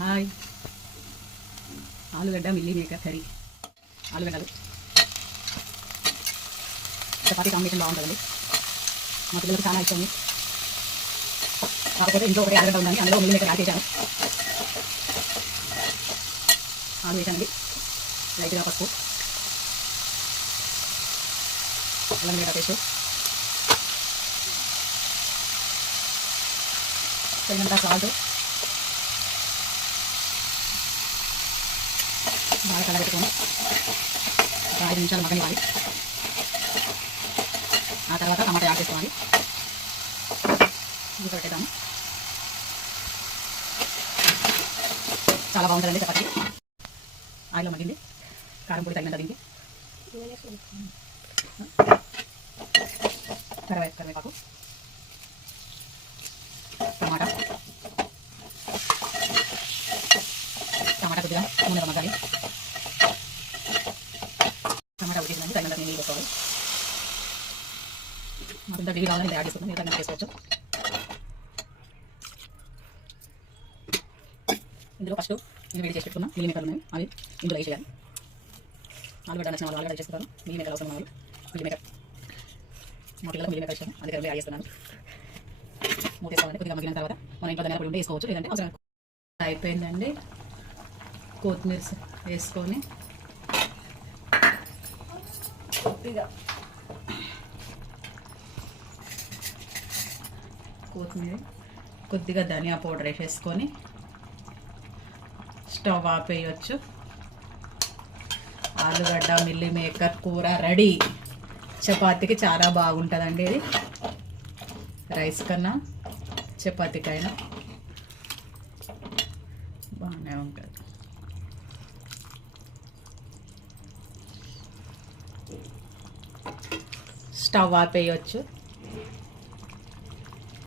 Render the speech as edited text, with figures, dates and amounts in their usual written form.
Hi, ఆలుగడ్డ meal maker curry. ఆలుగడ్డలు chapati combination బాగుంటుందండి. మా పిల్లలకు చాలా ఇష్టం. కాకపోతే ఇంట్లో ఒకటి ఆలుగడ్డ ఉందని అందులో మిల్లీ మేకర్ యాడ్ చేశాను. ఆలు వేసానండి, లైట్గా పసుపు, అల్లం వెల్లిగడ్డ పేస్ట్, తగినంత సాల్ట్, బాగా కలబెట్టుకొని ఒక 5 నిమిషాలు మగ్గనివ్వాలి. ఆ తర్వాత టమాటా యాడ్ చేసుకోవాలి. ఇది పెట్టేద్దాము. చాలా బాగుంటుందండి చపాతీ. ఆయిల్లో మగ్గింది. కారం పొడి తగినంత దీనికి, కరివేపాకు, టమాటా కొద్దిగా నూనెలో మగ్గాలి. టమాటా ఉడికిందండి, తగినంత నీళ్ళు వేసుకోవాలి. మాకు ఇంత గ్రేవీ కావాలని యాడ్ చేసుకుంటాం, మీరు తగినంత వేసుకోవచ్చు. ఇందులో ఫస్ట్ నేను వేడి చేసి పెట్టుకున్నా మిల్లీ మేకర్లు ఉన్నాయి, అవి ఇందులో వేసేయాలి. ఆలుగడ్డ నచ్చిన వాళ్ళు ఆలుగడ్డ చేసుకుంటారు, మిల్లీ మేకర్ అవసరం వాళ్ళు మిల్లీ మేకర్. మా పిల్లలకు మిల్లీ మేకర్ ఇష్టం, అది కరెక్ట్గా యాడ్ చేస్తున్నాను. మూత వేసుకోవాలి. కొద్దిగా మగ్గిన తర్వాత మన ఇంట్లో ధనియాల పొడి ఉంటే వేసుకోవచ్చు, లేదంటే అవసరం. అయిపోయిందండి. కొత్తిమీర వేసుకొని కొద్దిగా ధనియా పౌడర్ వేసేసుకొని స్టవ్ ఆపేయచ్చు. ఆలుగడ్డ మిల్లీ మేకర్ కూర రెడీ. చపాతీకి చాలా బాగుంటుందండి ఇది, రైస్ కన్నా చపాతీకైనా బాగానే ఉంటుంది. స్టవ్ ఆపేయచ్చు.